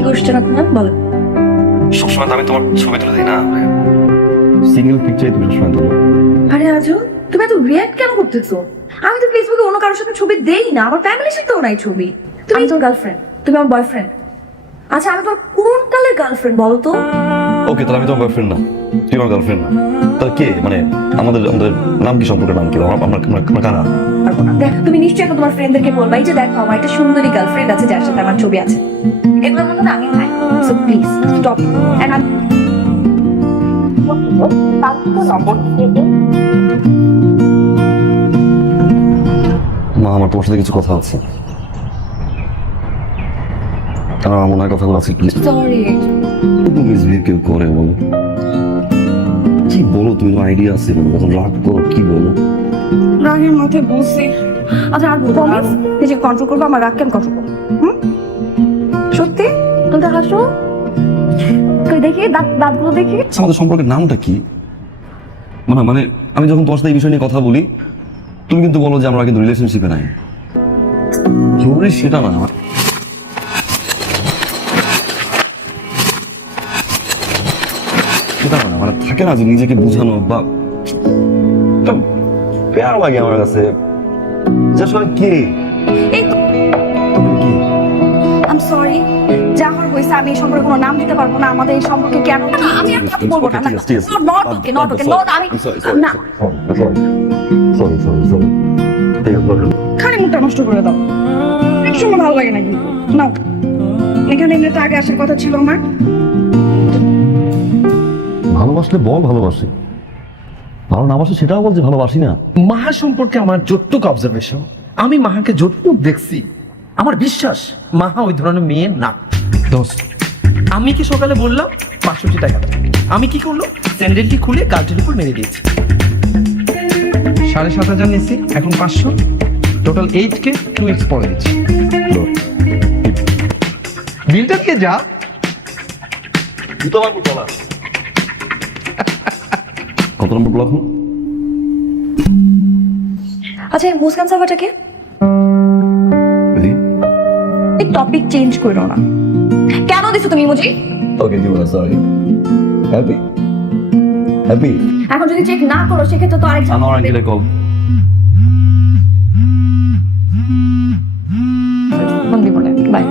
কি করছেন আপনার? বলেন। সবসময় তো আমি তোমার ছবি তুলে দিই না সিঙ্গেল পিকচারই তুমি সবসময় তোলো। আরে আজু তুমি এত রিয়াক্ট কেন করতেছো? আমি তো ফেসবুকে অন্য কারোর সাথে ছবি দেই না আমার ফ্যামিলির সাথেও নাই ছবি। তুমি তোর গার্লফ্রেন্ড তুমি আমার বয়ফ্রেন্ড আচ্ছা আমি তোর কোন কালের গার্লফ্রেন্ড বলো তো? ওকে তাহলে আমি তোমার বয়ফ্রেন্ড না। তুই আমার গার্লফ্রেন্ড না। তাহলে কে? মানে আমাদের আমাদের নাম কি সম্পর্কের নাম কি? আমরা আমরা আমরা- আমরা কারা? পারব না দেখ তুমি নিশ্চয়ই এখন তোমার ফ্রেন্ডদেরকে বলবা। এই যে দেখো আমার একটা সুন্দরী গার্লফ্রেন্ড আছে যার সাথে আমার ছবি আছে। এগুলোর মধ্যে না আমি নাই সো প্লিজ স্টপ এন্ড আমি মা আমার তোমার সাথে কিছু কথা আছে। আমার মনে হয় কথাগুলো আছে প্লিজ সরি মিসবিহেভ কেউ করে বলো? কি বলো তুমি? আইডিয়া আছে বলো। যখন রাগ করো কি বলো? রাগের মাথায় বসে আচ্ছা আর প্রমিস নিজেকে কন্ট্রোল করব আমার রাগ কেন কন্ট্রোল করব? সত্যি? তুমি হাসো তুই দেখি দাঁত দাঁতগুলো দেখি। আচ্ছা, আমাদের সম্পর্কের নামটা কি? মানে মানে আমি যখন তোমার সাথে এই বিষয় নিয়ে কথা বলি তুমি কিন্তু বলো যে আমরা কিন্তু রিলেশনশিপে নাই। জরুরি সেটা না। সেটা না মানে থাকে না যে নিজেকে বোঝানো বা প্যার লাগে আমার কাছে। যে আসলে কে? তো। আম সরি যা হওয়ার হয়েছে আমি এই সম্পর্কে কোনো নাম দিতে পারব না আমাদের এই সম্পর্কে কেন কি? আমি আর কথা বলব না। Not okay not okay not না। খালি মুখটা নষ্ট করে দাও। একসময় ভালো লাগে না কিন্তু। নাও। এখানে এমনিতে আগে আসার কথা ছিল আমার। ভালোবাসলে বল ভালোবাসি। ভালো না বাসে সেটাও বলছে ভালোবাসি না। মাহা সম্পর্কে আমার যতটুকু অবজারভেশন আমি মাহাকে যতটুকু দেখছি আমার বিশ্বাস মাহা ওই ধরনের মেয়ে না। দোস্ত। আমি কি সকালে বললাম পাঁচশোটি টাকা দাও। আমি কি করল স্যান্ডেলটি খুলে গালটির উপর মেরে দিয়েছি। সাড়ে সাত হাজার নিয়েছি এখন পাঁচশো। Total eight K two X পরে দিচ্ছি। বিলটা দিয়ে যা। কত নম্বর ব্লক আচ্ছা মুসকান এই টপিক চেঞ্জ করো না। কেন দিছো তুমি ইমোজি ওকে দিব না সরি হ্যাপি হ্যাপি এখন যদি চেক না করো সেক্ষেত্রে তো আরেক আমার আঙ্কেলের কল বাই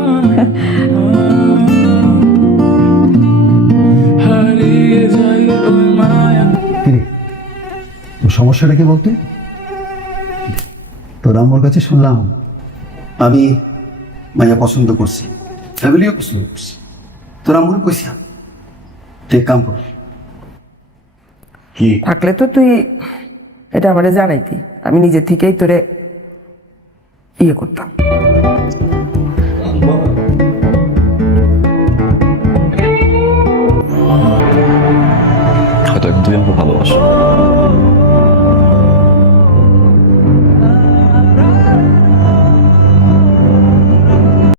সমস্যাটা কি বলতে? তোর আম্মুর কাছে শুনলাম আমি মাইয়া পছন্দ করছি। ফ্যামিলিও পছন্দ করছি। তোর কইছিলাম তুই কাম কর। কি? থাকলে তো তুই এটা আমারে জানাইতি। আমি নিজে থেকেই তোরে ইয়ে করতাম। হয়তো এখন তুমি আমাকে ভালোবাসো।